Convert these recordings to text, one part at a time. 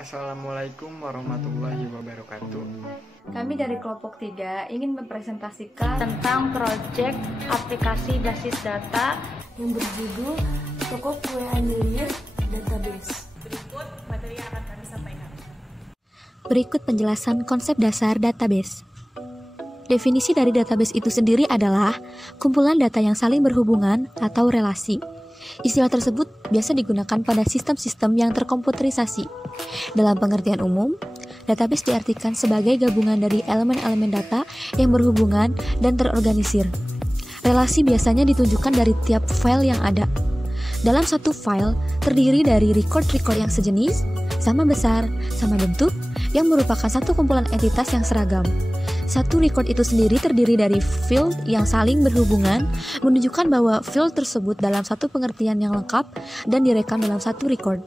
Assalamualaikum warahmatullahi wabarakatuh. Kami dari kelompok 3 ingin mempresentasikan tentang proyek aplikasi basis data yang berjudul Toko Kue Anyelir Database. Berikut materi yang akan kami sampaikan. Berikut penjelasan konsep dasar database. Definisi dari database itu sendiri adalah kumpulan data yang saling berhubungan atau relasi. Istilah tersebut biasa digunakan pada sistem-sistem yang terkomputerisasi. Dalam pengertian umum, database diartikan sebagai gabungan dari elemen-elemen data yang berhubungan dan terorganisir. Relasi biasanya ditunjukkan dari tiap file yang ada. Dalam satu file terdiri dari record-record yang sejenis, sama besar, sama bentuk, yang merupakan satu kumpulan entitas yang seragam. Satu record itu sendiri terdiri dari field yang saling berhubungan, menunjukkan bahwa field tersebut dalam satu pengertian yang lengkap dan direkam dalam satu record.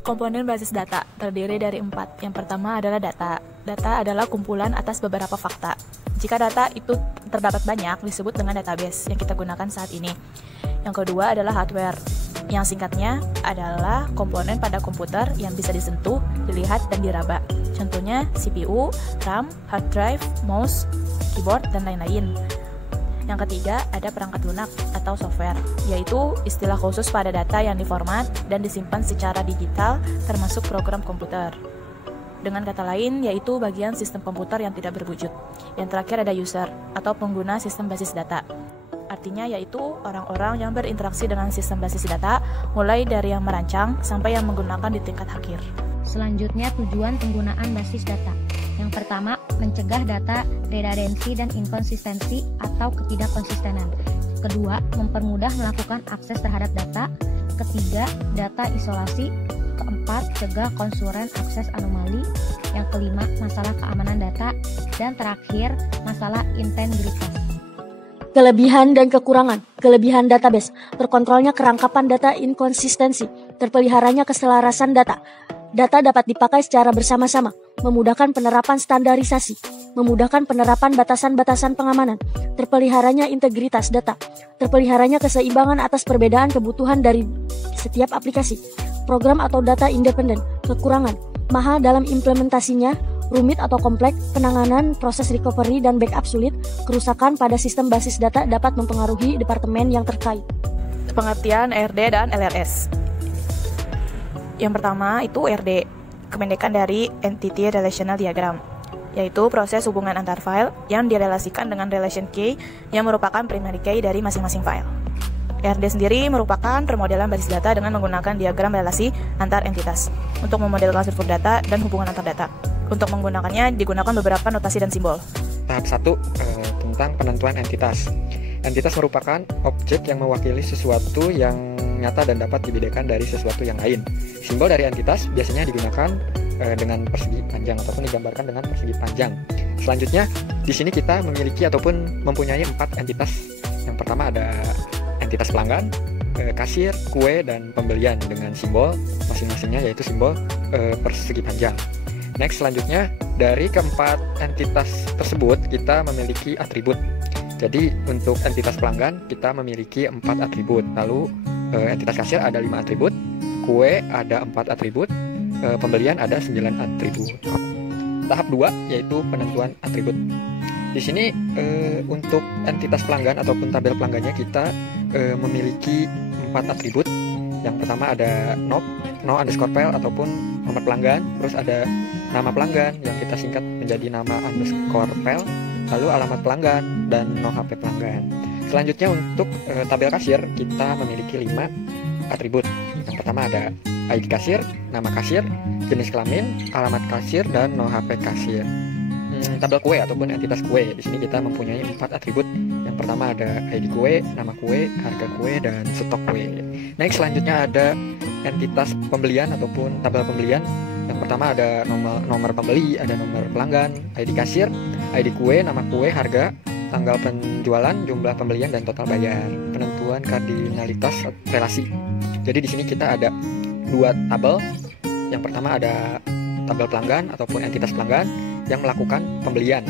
Komponen basis data terdiri dari 4. Yang pertama adalah data. Data adalah kumpulan atas beberapa fakta. Jika data itu terdapat banyak, disebut dengan database yang kita gunakan saat ini. Yang kedua adalah hardware, yang singkatnya adalah komponen pada komputer yang bisa disentuh, dilihat, dan diraba. Contohnya CPU, RAM, hard drive, mouse, keyboard, dan lain-lain. Yang ketiga ada perangkat lunak atau software, yaitu istilah khusus pada data yang diformat dan disimpan secara digital termasuk program komputer. Dengan kata lain, yaitu bagian sistem komputer yang tidak berwujud. Yang terakhir ada user atau pengguna sistem basis data. Artinya yaitu orang-orang yang berinteraksi dengan sistem basis data, mulai dari yang merancang sampai yang menggunakan di tingkat akhir. Selanjutnya, tujuan penggunaan basis data. Yang pertama, mencegah data redundansi dan inkonsistensi atau ketidakkonsistenan. Kedua, mempermudah melakukan akses terhadap data. Ketiga, data isolasi. Keempat, cegah konsulen akses anomali. Yang kelima, masalah keamanan data. Dan terakhir, masalah integritas. Kelebihan dan kekurangan. Kelebihan database, terkontrolnya kerangkapan data inkonsistensi, terpeliharanya keselarasan data. Data dapat dipakai secara bersama-sama, memudahkan penerapan standarisasi, memudahkan penerapan batasan-batasan pengamanan, terpeliharanya integritas data, terpeliharanya keseimbangan atas perbedaan kebutuhan dari setiap aplikasi, program atau data independen. Kekurangan, mahal dalam implementasinya, rumit atau kompleks, penanganan proses recovery dan backup sulit, kerusakan pada sistem basis data dapat mempengaruhi departemen yang terkait. Pengertian RD dan LRS. Yang pertama itu RD, kependekan dari Entity Relational Diagram, yaitu proses hubungan antar file yang direlasikan dengan relation key yang merupakan primary key dari masing-masing file. RD sendiri merupakan permodelan basis data dengan menggunakan diagram relasi antar entitas untuk memodelkan struktur data dan hubungan antar data. Untuk menggunakannya digunakan beberapa notasi dan simbol. Tahap 1 tentang penentuan entitas. Entitas merupakan objek yang mewakili sesuatu yang nyata dan dapat dibedakan dari sesuatu yang lain. Simbol dari entitas biasanya digunakan dengan persegi panjang ataupun digambarkan dengan persegi panjang. Selanjutnya, di sini kita memiliki ataupun mempunyai 4 entitas. Yang pertama ada entitas pelanggan, kasir, kue, dan pembelian dengan simbol masing-masingnya yaitu simbol persegi panjang. Next, selanjutnya dari keempat entitas tersebut kita memiliki atribut. Jadi untuk entitas pelanggan kita memiliki 4 atribut. Lalu entitas kasir ada 5 atribut, kue ada 4 atribut, pembelian ada 9 atribut. Tahap 2 yaitu penentuan atribut. Di sini untuk entitas pelanggan ataupun tabel pelanggannya kita memiliki 4 atribut. Yang pertama ada no underscore file ataupun nomor pelanggan, terus ada nama pelanggan yang kita singkat menjadi nama underscore file, lalu alamat pelanggan dan no HP pelanggan. Selanjutnya untuk tabel kasir kita memiliki 5 atribut. Yang pertama ada ID kasir, nama kasir, jenis kelamin, alamat kasir, dan no HP kasir. Tabel kue ataupun entitas kue, di sini kita mempunyai 4 atribut. Yang pertama ada ID kue, nama kue, harga kue, dan stok kue. Next, selanjutnya ada entitas pembelian ataupun tabel pembelian. Yang pertama ada nomor pembeli, ada nomor pelanggan, ID kasir, ID kue, nama kue, harga, tanggal penjualan, jumlah pembelian, dan total bayar. Penentuan kardinalitas relasi. Jadi di sini kita ada 2 tabel. Yang pertama ada tabel pelanggan ataupun entitas pelanggan yang melakukan pembelian.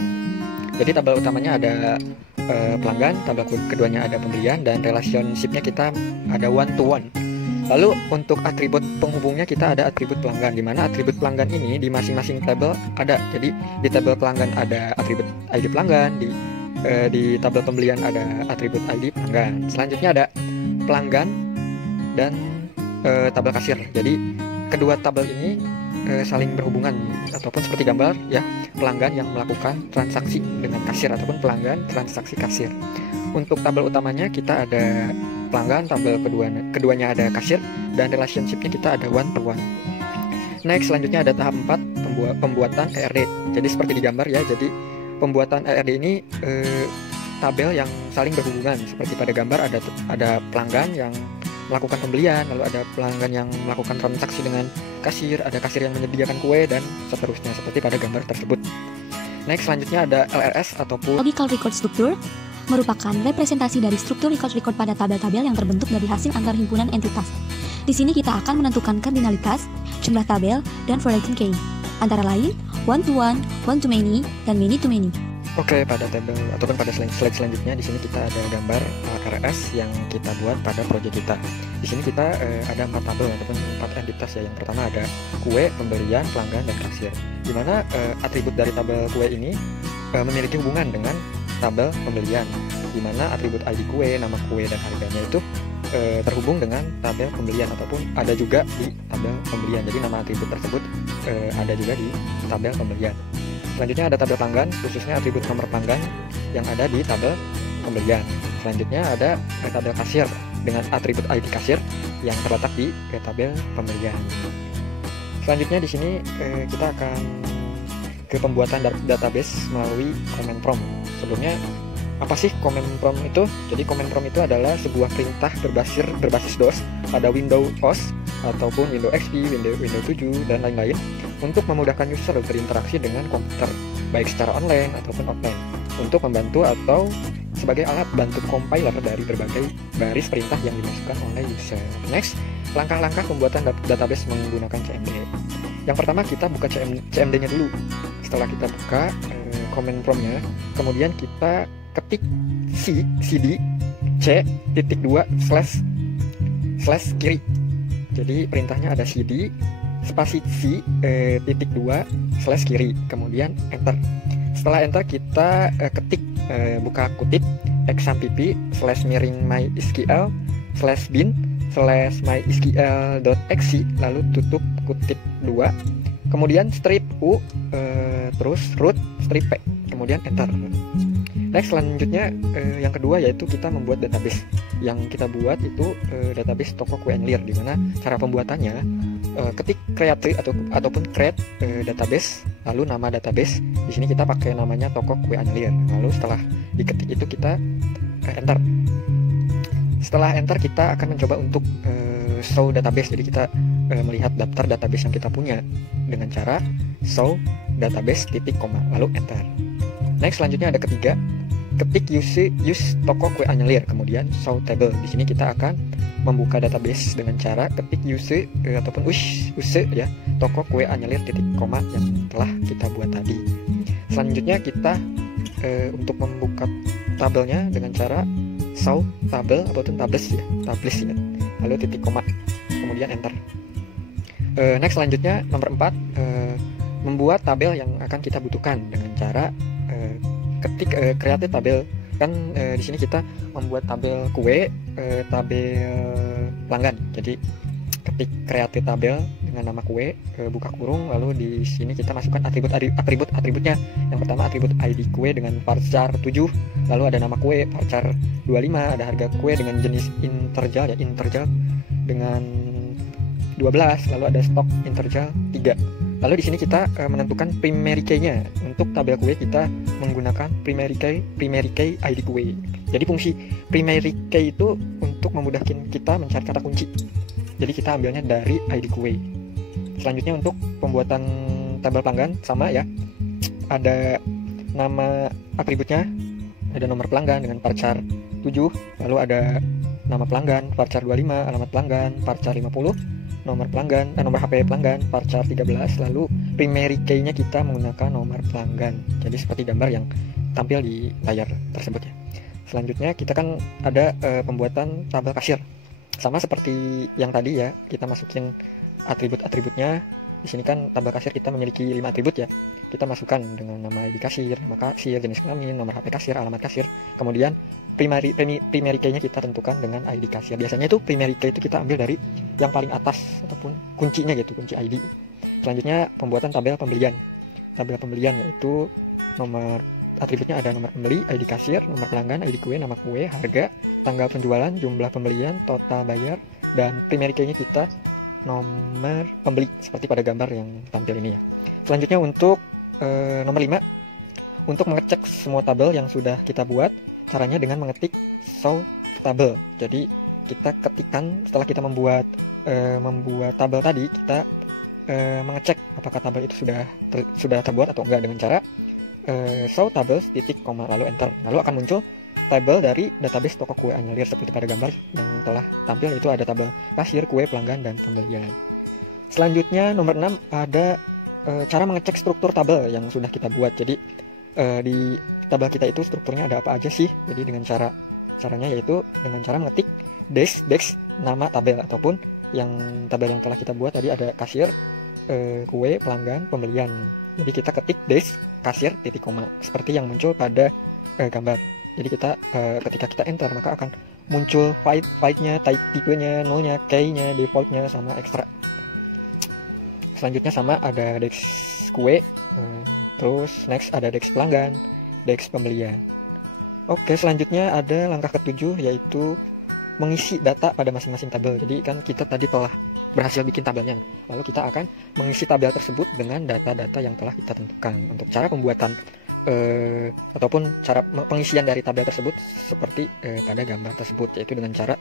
Jadi tabel utamanya ada pelanggan, tabel keduanya ada pembelian, dan relationship-nya kita ada one to one. Lalu untuk atribut penghubungnya kita ada atribut pelanggan, di mana atribut pelanggan ini di masing-masing tabel ada. Jadi di tabel pelanggan ada atribut ID pelanggan, di tabel pembelian ada atribut ID pelanggan. Selanjutnya ada pelanggan dan tabel kasir. Jadi kedua tabel ini saling berhubungan ataupun seperti gambar ya, pelanggan yang melakukan transaksi dengan kasir ataupun pelanggan transaksi kasir. Untuk tabel utamanya kita ada pelanggan, tabel keduanya ada kasir, dan relationship-nya kita ada one per one. Next, selanjutnya ada tahap 4, pembuatan ERD. Jadi seperti di gambar ya, jadi pembuatan ERD ini tabel yang saling berhubungan. Seperti pada gambar ada pelanggan yang melakukan pembelian, lalu ada pelanggan yang melakukan transaksi dengan kasir, ada kasir yang menyediakan kue, dan seterusnya seperti pada gambar tersebut. Next, selanjutnya ada LRS ataupun Logical Record Structure merupakan representasi dari struktur record-record pada tabel-tabel yang terbentuk dari hasil antar himpunan entitas. Di sini kita akan menentukan kardinalitas, jumlah tabel, dan variation key, antara lain one to one, one to many, dan many to many. Oke, pada tabel ataupun pada slide selanjutnya di sini kita ada gambar LRS yang kita buat pada proyek kita. Di sini kita ada 4 tabel ataupun 4 entitas ya. Yang pertama ada kue, pembelian, pelanggan, dan kasir. Di mana atribut dari tabel kue ini memiliki hubungan dengan tabel pembelian, di mana atribut ID kue, nama kue, dan harganya itu terhubung dengan tabel pembelian ataupun ada juga di tabel pembelian. Jadi nama atribut tersebut ada juga di tabel pembelian. Selanjutnya ada tabel pelanggan, khususnya atribut nomor pelanggan yang ada di tabel pembelian. Selanjutnya ada tabel kasir dengan atribut ID kasir yang terletak di tabel pembelian. Selanjutnya di sini kita akan ke pembuatan database melalui command prompt. Sebelumnya, apa sih command prompt itu? Jadi command prompt itu adalah sebuah perintah berbasis DOS pada Windows OS ataupun Windows XP, Windows 7, dan lain-lain untuk memudahkan user berinteraksi dengan komputer, baik secara online ataupun offline, untuk membantu atau sebagai alat bantu compiler dari berbagai baris perintah yang dimasukkan oleh user. Next, langkah-langkah pembuatan database menggunakan CMD. Yang pertama kita buka CMD-nya dulu. Setelah kita buka command prompt-nya, kemudian kita ketik cd c.2/kiri. Jadi perintahnya ada cd spasi c.2/kiri, kemudian enter. Setelah enter kita ketik buka kutip exampp/mysql/bin/mysql.exe, lalu tutup kutip 2, kemudian strip u, terus root strip p, kemudian enter. Next, selanjutnya yang kedua yaitu kita membuat database. Yang kita buat itu database toko kue annulir, di mana cara pembuatannya ketik create ataupun create database, lalu nama database. Di sini kita pakai namanya toko kue annulir. Lalu setelah diketik itu kita enter. Setelah enter kita akan mencoba untuk show database. Jadi kita melihat daftar database yang kita punya dengan cara show database titik koma lalu enter. Next, selanjutnya ada ketiga, ketik use toko kue annulir, kemudian show table. Di sini kita akan membuka database dengan cara ketik use ataupun use ya toko kue annulir titik koma yang telah kita buat tadi. Selanjutnya kita untuk membuka tabelnya dengan cara show tabel ataupun tables ya, lalu titik koma, kemudian enter. Next, selanjutnya nomor 4, membuat tabel yang akan kita butuhkan dengan cara ketik create tabel. Kan di sini kita membuat tabel kue, tabel pelanggan. Jadi ketik create tabel dengan nama kue, buka kurung, lalu di sini kita masukkan atributnya. Yang pertama atribut ID kue dengan varchar 7, lalu ada nama kue varchar 25, ada harga kue dengan jenis interjal dengan 12, lalu ada stok interjal 3. Lalu di sini kita menentukan primary key-nya. Untuk tabel kue kita menggunakan primary key ID kue. Jadi fungsi primary key itu untuk memudahkan kita mencari kata kunci. Jadi kita ambilnya dari ID kue. Selanjutnya untuk pembuatan tabel pelanggan sama ya. Ada nama atributnya, ada nomor pelanggan dengan varchar 7, lalu ada nama pelanggan varchar 25, alamat pelanggan varchar 50, nomor pelanggan, nomor HP pelanggan varchar 13, lalu primary key-nya kita menggunakan nomor pelanggan. Jadi seperti gambar yang tampil di layar tersebut ya. Selanjutnya kita kan ada pembuatan tabel kasir. Sama seperti yang tadi ya, kita masukin atribut-atributnya. Di sini kan tabel kasir kita memiliki 5 atribut ya. Kita masukkan dengan nama ID kasir, nama kasir, jenis kelamin, nomor HP kasir, alamat kasir. Kemudian primary key-nya kita tentukan dengan ID kasir. Biasanya itu primary key itu kita ambil dari yang paling atas ataupun kuncinya gitu, kunci ID. Selanjutnya pembuatan tabel pembelian. Tabel pembelian yaitu nomor atributnya ada nomor pembeli, ID kasir, nomor pelanggan, ID kue, nama kue, harga, tanggal penjualan, jumlah pembelian, total bayar, dan primary key-nya kita nomor pembeli seperti pada gambar yang tampil ini ya. Selanjutnya untuk nomor 5, untuk mengecek semua tabel yang sudah kita buat, caranya dengan mengetik show tabel. Jadi kita ketikkan setelah kita membuat tabel tadi, kita mengecek apakah tabel itu sudah terbuat atau enggak dengan cara show tables titik koma lalu enter. Lalu akan muncul tabel dari database toko kue anyalir seperti pada gambar yang telah tampil, itu ada tabel kasir, kue, pelanggan, dan pembelian. Selanjutnya nomor 6 ada cara mengecek struktur tabel yang sudah kita buat. Jadi di tabel kita itu strukturnya ada apa aja sih. Jadi dengan caranya yaitu dengan cara mengetik dash nama tabel, ataupun yang tabel yang telah kita buat tadi ada kasir, kue, pelanggan, pembelian. Jadi kita ketik dash kasir titik koma seperti yang muncul pada gambar. Jadi kita ketika kita enter maka akan muncul file-nya, tipenya, nolnya, key-nya, default-nya, sama ekstra. Selanjutnya sama ada dex kue, terus next ada dex pelanggan, dex pembelian. Oke, selanjutnya ada langkah ke-7 yaitu mengisi data pada masing-masing tabel. Jadi kan kita tadi telah berhasil bikin tabelnya, lalu kita akan mengisi tabel tersebut dengan data-data yang telah kita tentukan. Untuk cara pembuatan ataupun cara pengisian dari tabel tersebut seperti pada gambar tersebut, yaitu dengan cara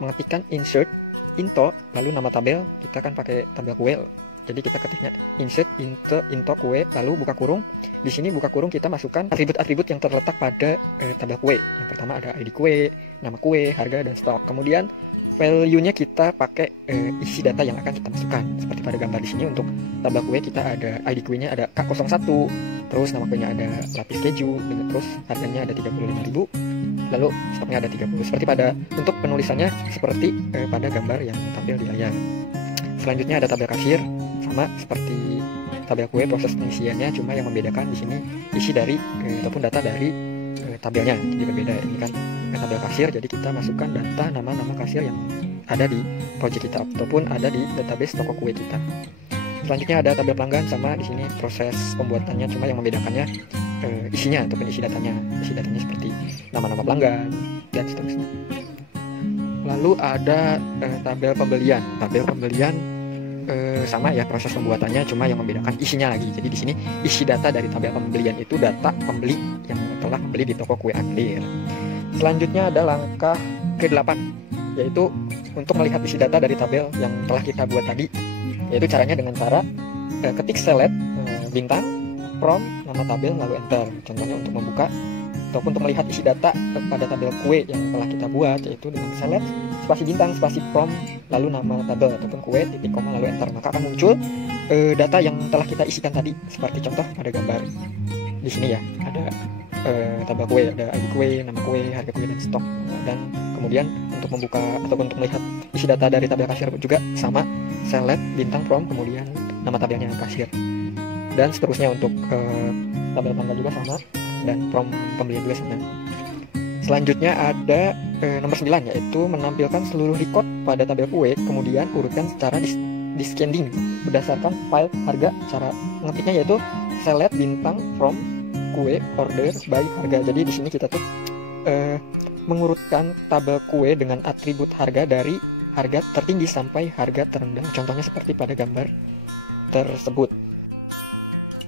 mengetikkan insert into lalu nama tabel. Kita kan pakai tabel kue, jadi kita ketiknya insert into kue lalu buka kurung. Di sini buka kurung kita masukkan atribut-atribut yang terletak pada tabel kue. Yang pertama ada ID kue, nama kue, harga, dan stok. Kemudian value-nya kita pakai isi data yang akan kita masukkan. Seperti pada gambar di sini untuk tabel kue kita ada ID kuenya ada K01, terus nama kuenya ada lapis keju, terus harganya ada 35.000, lalu stoknya ada 30. Seperti pada untuk penulisannya seperti pada gambar yang tampil di layar. Selanjutnya ada tabel kasir, sama seperti tabel kue proses pengisiannya, cuma yang membedakan di sini isi dari ataupun data dari tabelnya jadi berbeda. Ini kan tabel kasir, jadi kita masukkan data nama-nama kasir yang ada di project kita ataupun ada di database toko kue kita. Selanjutnya ada tabel pelanggan, sama di sini proses pembuatannya, cuma yang membedakannya isinya ataupun isi datanya. Isi datanya seperti nama-nama pelanggan dan seterusnya. Lalu ada tabel pembelian. Tabel pembelian sama ya proses pembuatannya, cuma yang membedakan isinya lagi. Jadi di sini isi data dari tabel pembelian itu data pembeli yang telah membeli di toko kue anyalir. Selanjutnya ada langkah ke-8, yaitu untuk melihat isi data dari tabel yang telah kita buat tadi. Yaitu caranya dengan cara ketik select bintang from nama tabel lalu enter. Contohnya untuk membuka ataupun untuk melihat isi data pada tabel kue yang telah kita buat, yaitu dengan select spasi bintang spasi from lalu nama tabel ataupun kue titik koma lalu enter, maka akan muncul data yang telah kita isikan tadi seperti contoh pada gambar di sini ya. Ada tabel kue, ada ID kue, nama kue, harga kue, dan stok. Dan kemudian untuk membuka ataupun untuk melihat isi data dari tabel kasir juga sama, select bintang from kemudian nama tabelnya kasir, dan seterusnya. Untuk tabel pelanggan juga sama, dan from pembelian juga sama. Selanjutnya ada nomor 9, yaitu menampilkan seluruh record pada tabel kue, kemudian urutkan secara descending berdasarkan file harga. Cara mengetiknya yaitu select bintang from kue order by harga. Jadi di sini kita tuh mengurutkan tabel kue dengan atribut harga dari harga tertinggi sampai harga terendah. Contohnya seperti pada gambar tersebut.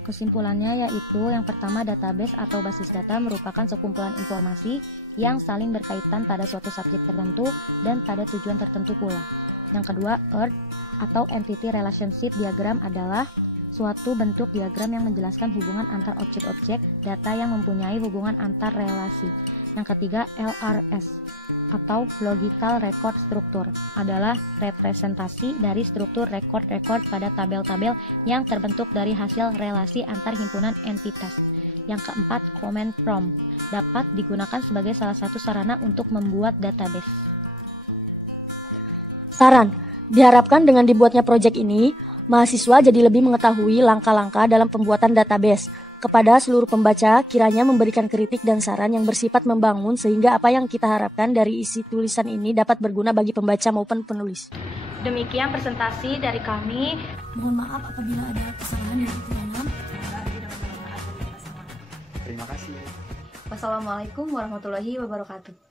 Kesimpulannya yaitu yang pertama, database atau basis data merupakan sekumpulan informasi yang saling berkaitan pada suatu subjek tertentu dan pada tujuan tertentu pula. Yang kedua, ERD atau Entity Relationship Diagram adalah suatu bentuk diagram yang menjelaskan hubungan antar objek-objek data yang mempunyai hubungan antar relasi. Yang ketiga, LRS atau Logical Record Structure adalah representasi dari struktur record-record pada tabel-tabel yang terbentuk dari hasil relasi antar himpunan entitas. Yang keempat, Command Prompt dapat digunakan sebagai salah satu sarana untuk membuat database. Saran, diharapkan dengan dibuatnya proyek ini, mahasiswa jadi lebih mengetahui langkah-langkah dalam pembuatan database. Kepada seluruh pembaca, kiranya memberikan kritik dan saran yang bersifat membangun sehingga apa yang kita harapkan dari isi tulisan ini dapat berguna bagi pembaca maupun penulis. Demikian presentasi dari kami. Mohon maaf apabila ada kesalahan yang kekurangan. Terima kasih. Wassalamualaikum warahmatullahi wabarakatuh.